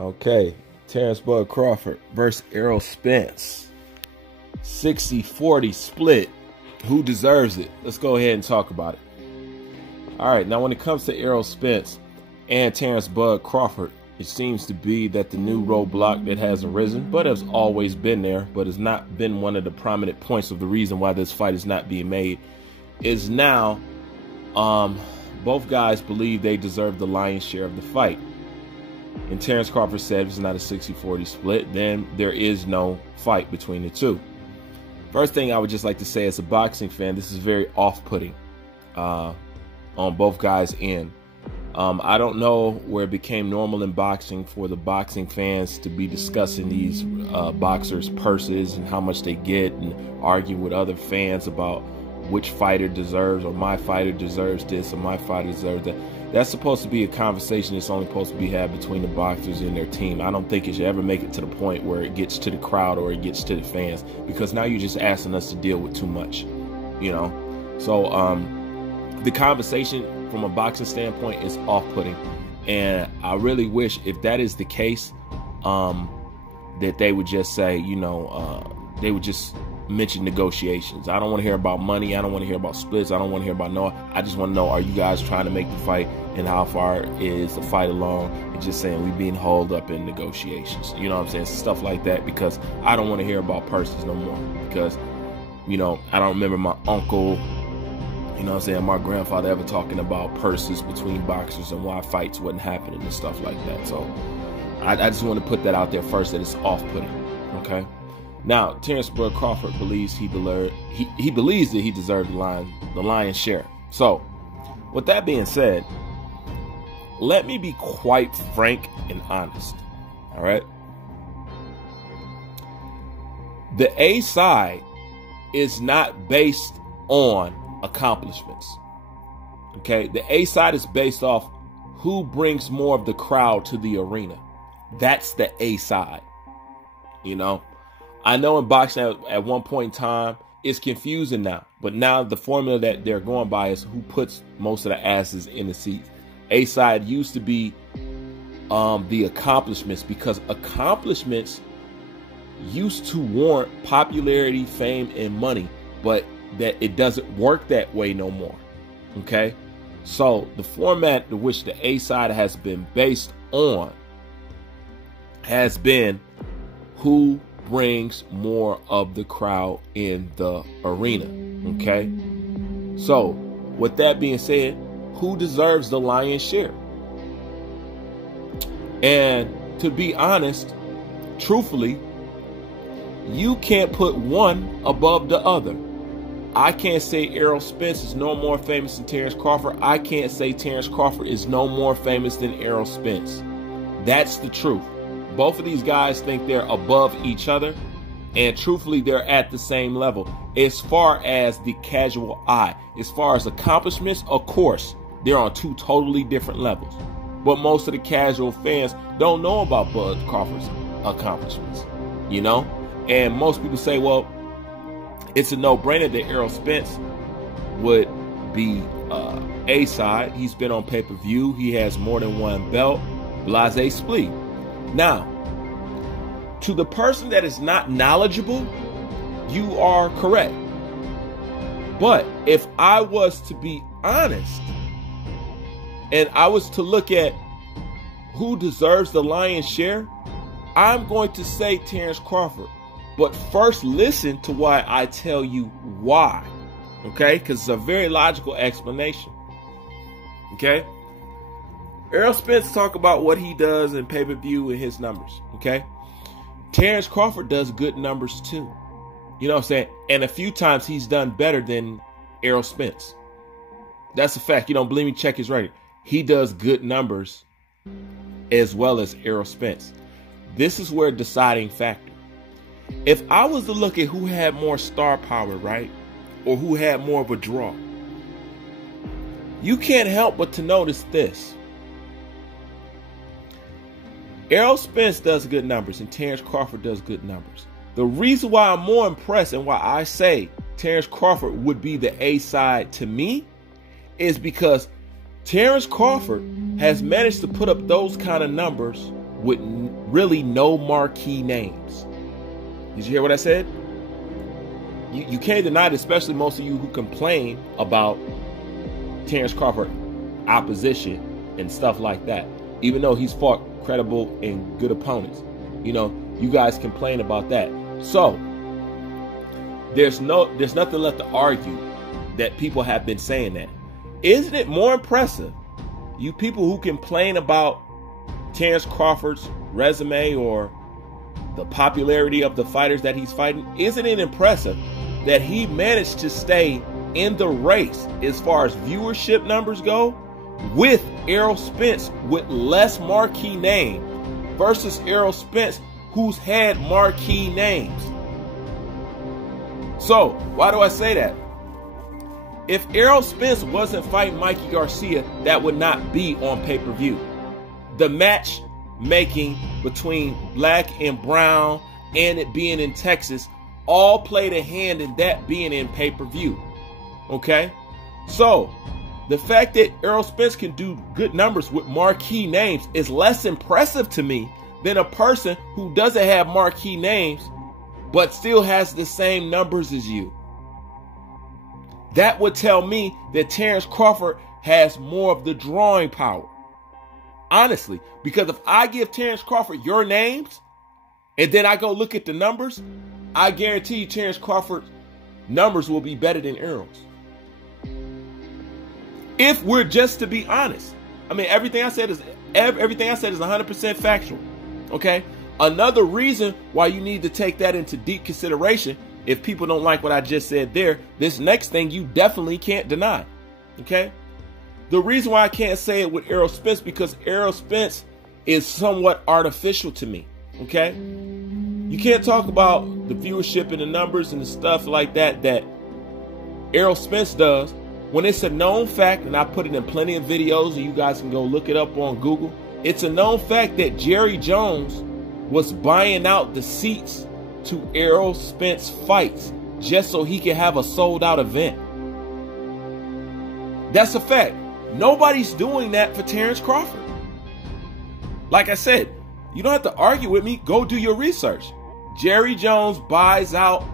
Okay, Terence Crawford versus Errol Spence. 60-40 split. Who deserves it? Let's go ahead and talk about it. All right, now when it comes to Errol Spence and Terence Crawford, it seems to be that the new roadblock that has arisen, but has always been there, but has not been one of the prominent points of the reason why this fight is not being made, is now both guys believe they deserve the lion's share of the fight. And Terence Crawford said if it's not a 60-40 split, then there is no fight between the two. First thing I would just like to say as a boxing fan, this is very off-putting on both guys' end. I don't know where it became normal in boxing for the boxing fans to be discussing these boxers' purses and how much they get and argue with other fans about which fighter deserves, or my fighter deserves this, or my fighter deserves that. That's supposed to be a conversation that's only supposed to be had between the boxers and their team. I don't think it should ever make it to the point where it gets to the crowd or it gets to the fans, because now you're just asking us to deal with too much, you know? So the conversation from a boxing standpoint is off-putting. And I really wish, if that is the case, that they would just say, you know, they would just mention negotiations. I don't want to hear about money. I don't want to hear about splits. I don't want to hear about no. I just want to know, are you guys trying to make the fight, and how far is the fight along? And just saying we being holed up in negotiations. You know what I'm saying? Stuff like that, because I don't want to hear about purses no more, because, you know, I don't remember my uncle, you know what I'm saying, my grandfather ever talking about purses between boxers and why fights wasn't happening and stuff like that. So I just want to put that out there first, that it's off-putting, okay? Now, Terence Crawford believes he believes that he deserved the lion's share. So, with that being said, let me be quite frank and honest. All right, the A side is not based on accomplishments. Okay, the A side is based off who brings more of the crowd to the arena. That's the A side. You know, I know in boxing at one point in time, it's confusing now, but now the formula that they're going by is who puts most of the asses in the seats. A side used to be the accomplishments, because accomplishments used to warrant popularity, fame, and money, but that it doesn't work that way no more. Okay, so the format in which the A side has been based on has been who brings more of the crowd in the arena. Okay, so with that being said, who deserves the lion's share? And to be honest, truthfully, you can't put one above the other. I can't say Errol Spence is no more famous than Terence Crawford. I can't say Terence Crawford is no more famous than Errol Spence. That's the truth. Both of these guys think they're above each other, and truthfully, they're at the same level. As far as the casual eye, as far as accomplishments, of course, they're on two totally different levels. But most of the casual fans don't know about Bud Crawford's accomplishments, you know? And most people say, well, it's a no-brainer that Errol Spence would be A side. He's been on pay-per-view. He has more than one belt. Blase split. Now, to the person that is not knowledgeable, you are correct. But if I was to be honest, and I was to look at who deserves the lion's share, I'm going to say Terence Crawford. But first, listen to why I tell you why. Okay? Because it's a very logical explanation. Okay? Errol Spence talk about what he does in pay-per-view and his numbers. Okay? Terence Crawford does good numbers too. You know what I'm saying? And a few times he's done better than Errol Spence. That's a fact. You don't believe me? Check his rating. He does good numbers as well as Errol Spence. This is where deciding factor. If I was to look at who had more star power, right, or who had more of a draw, you can't help but to notice this. Errol Spence does good numbers and Terence Crawford does good numbers. The reason why I'm more impressed and why I say Terence Crawford would be the A side to me is because Terence Crawford has managed to put up those kind of numbers with really no marquee names. Did you hear what I said? You can't deny it, especially most of you who complain about Terence Crawford opposition and stuff like that. Even though he's fought credible and good opponents, you know, you guys complain about that. So there's nothing left to argue that people have been saying that. Isn't it more impressive, you people who complain about Terence Crawford's resume or the popularity of the fighters that he's fighting, isn't it impressive that he managed to stay in the race as far as viewership numbers go with Errol Spence with less marquee name versus Errol Spence who's had marquee names? So why do I say that? If Errol Spence wasn't fighting Mikey Garcia, that would not be on pay-per-view. The match making between black and brown and it being in Texas all played a hand in that being in pay-per-view. Okay? So the fact that Errol Spence can do good numbers with marquee names is less impressive to me than a person who doesn't have marquee names but still has the same numbers as you. That would tell me that Terence Crawford has more of the drawing power. Honestly, because if I give Terence Crawford your names and then I go look at the numbers, I guarantee you Terence Crawford's numbers will be better than Errol's. If we're just to be honest. I mean, everything I said is 100% factual. Okay? Another reason why you need to take that into deep consideration, if people don't like what I just said there, this next thing you definitely can't deny. Okay? The reason why I can't say it with Errol Spence, because Errol Spence is somewhat artificial to me. Okay? You can't talk about the viewership and the numbers and the stuff like that that Errol Spence does when it's a known fact, and I put it in plenty of videos and you guys can go look it up on Google. It's a known fact that Jerry Jones was buying out the seats to Errol Spence fights just so he could have a sold out event. That's a fact. Nobody's doing that for Terence Crawford. Like I said, you don't have to argue with me. Go do your research. Jerry Jones buys out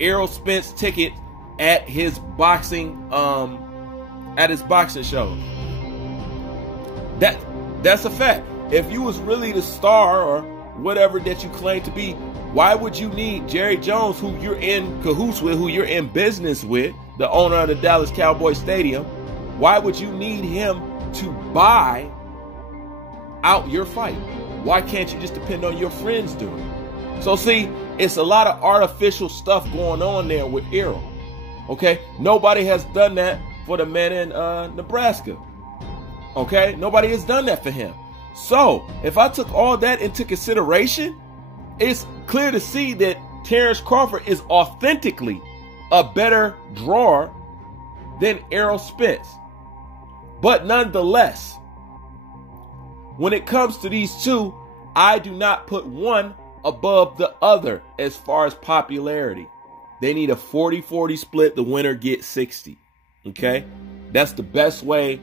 Errol Spence ticket at his boxing show. That's a fact. If you was really the star or whatever that you claim to be, why would you need Jerry Jones, who you're in cahoots with, who you're in business with, the owner of the Dallas Cowboys Stadium? Why would you need him to buy out your fight? Why can't you just depend on your friends doing it? So see, it's a lot of artificial stuff going on there with Errol. Okay? Nobody has done that for the man in Nebraska. Okay? Nobody has done that for him. So, if I took all that into consideration, it's clear to see that Terence Crawford is authentically a better drawer than Errol Spence. But nonetheless, when it comes to these two, I do not put one above the other as far as popularity. They need a 40-40 split. The winner gets 60. Okay? That's the best way.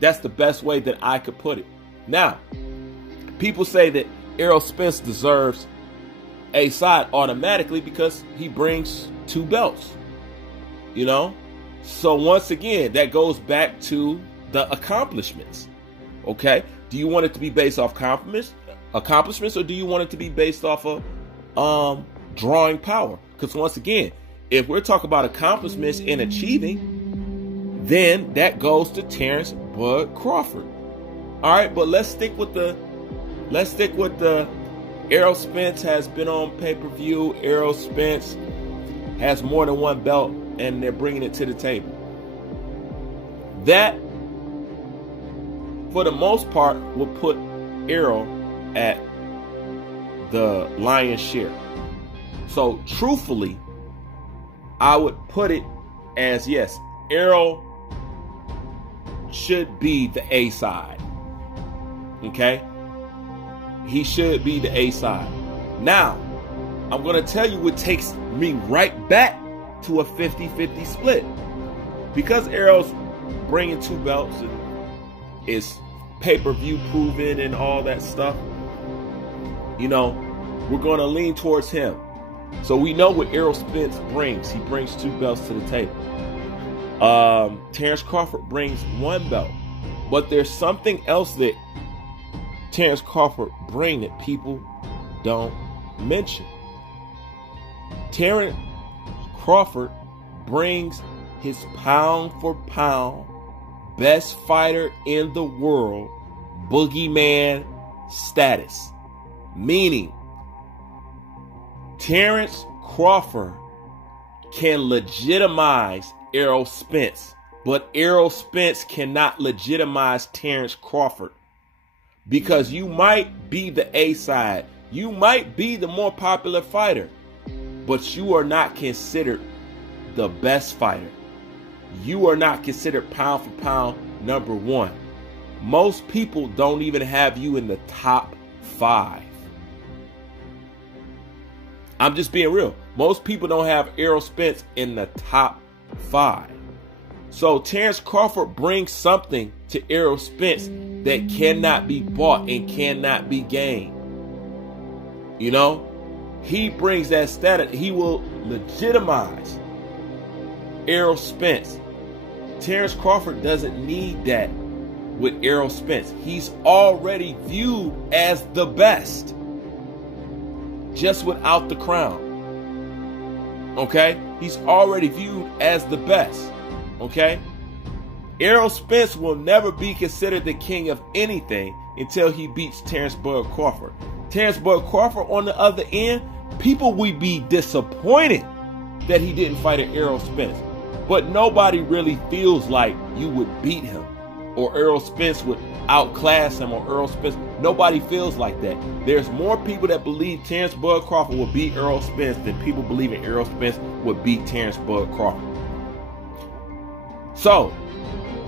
That's the best way that I could put it. Now, people say that Errol Spence deserves a side automatically because he brings 2 belts. You know? So once again, that goes back to the accomplishments. Okay? Do you want it to be based off accomplishments, or do you want it to be based off of drawing power? Because once again, if we're talking about accomplishments in achieving, then that goes to Terence Bud Crawford. All right, but let's stick with the Errol Spence has been on pay-per-view. Errol Spence has more than 1 belt, and they're bringing it to the table. That, for the most part, will put Errol at the lion's share. So, truthfully, I would put it as, yes, Errol should be the A side. Okay? He should be the A side. Now, I'm going to tell you what takes me right back to a 50-50 split. Because Errol's bringing 2 belts and is pay-per-view proven and all that stuff, You know, we're going to lean towards him. So we know what Errol Spence brings. He brings 2 belts to the table. Terence Crawford brings 1 belt. But there's something else that Terence Crawford brings that people don't mention. Terence Crawford brings his pound for pound best fighter in the world boogeyman status. Meaning, Terence Crawford can legitimize Errol Spence, but Errol Spence cannot legitimize Terence Crawford. Because you might be the A side, you might be the more popular fighter, but you are not considered the best fighter. You are not considered pound for pound number 1. Most people don't even have you in the top 5. I'm just being real. Most people don't have Errol Spence in the top 5. So Terence Crawford brings something to Errol Spence that cannot be bought and cannot be gained. You know, he brings that status. He will legitimize Errol Spence. Terence Crawford doesn't need that with Errol Spence. He's already viewed as the best, just without the crown. Okay? He's already viewed as the best. Okay? Errol Spence will never be considered the king of anything until he beats Terence Bud Crawford. Terence Bud Crawford on the other end, people would be disappointed that he didn't fight an Errol Spence. But nobody really feels like you would beat him, or Errol Spence would outclass him, or Errol Spence. Nobody feels like that. There's more people that believe Terence Bud Crawford will beat Errol Spence than people believing Errol Spence would beat Terence Bud Crawford. So,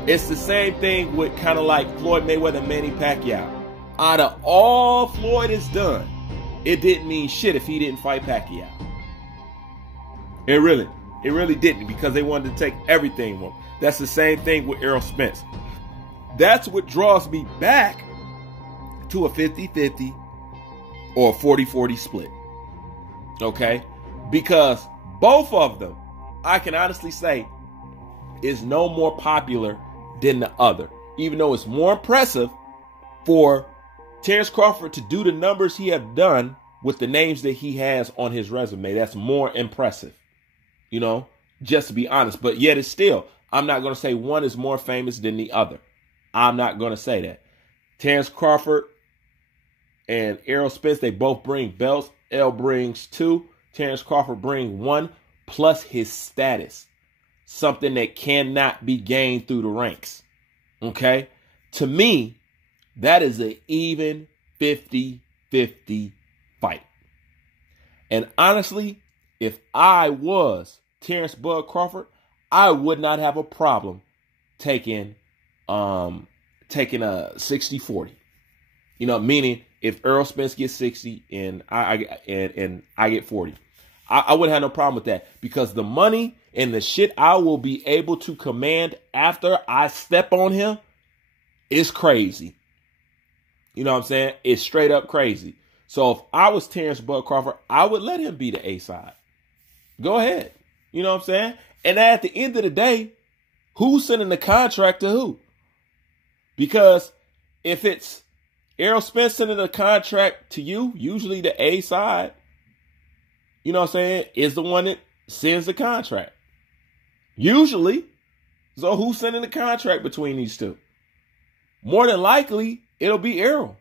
it's the same thing with kind of like Floyd Mayweather and Manny Pacquiao. Out of all Floyd has done, it didn't mean shit if he didn't fight Pacquiao. It really didn't, because they wanted to take everything from him. That's the same thing with Errol Spence. That's what draws me back to a 50-50 or a 40-40 split. Okay? Because both of them, I can honestly say, is no more popular than the other. Even though it's more impressive for Terence Crawford to do the numbers he have done with the names that he has on his resume. That's more impressive. You know, just to be honest. But yet it's still, I'm not going to say one is more famous than the other. I'm not going to say that. Terence Crawford and Errol Spence, they both bring belts. Errol brings 2. Terence Crawford brings 1, plus his status. Something that cannot be gained through the ranks. Okay? To me, that is an even 50-50 fight. And honestly, if I was Terence Bud Crawford, I would not have a problem taking a 60-40. You know, meaning if Errol Spence gets 60 and I get 40. I wouldn't have no problem with that, because the money and the shit I will be able to command after I step on him is crazy. You know what I'm saying? It's straight up crazy. So if I was Terence Bud Crawford, I would let him be the A side. Go ahead. You know what I'm saying? And at the end of the day, who's sending the contract to who? Because if it's Errol Spence sending the contract to you, usually the A side, you know what I'm saying, is the one that sends the contract. Usually. So who's sending the contract between these two? More than likely, it'll be Errol.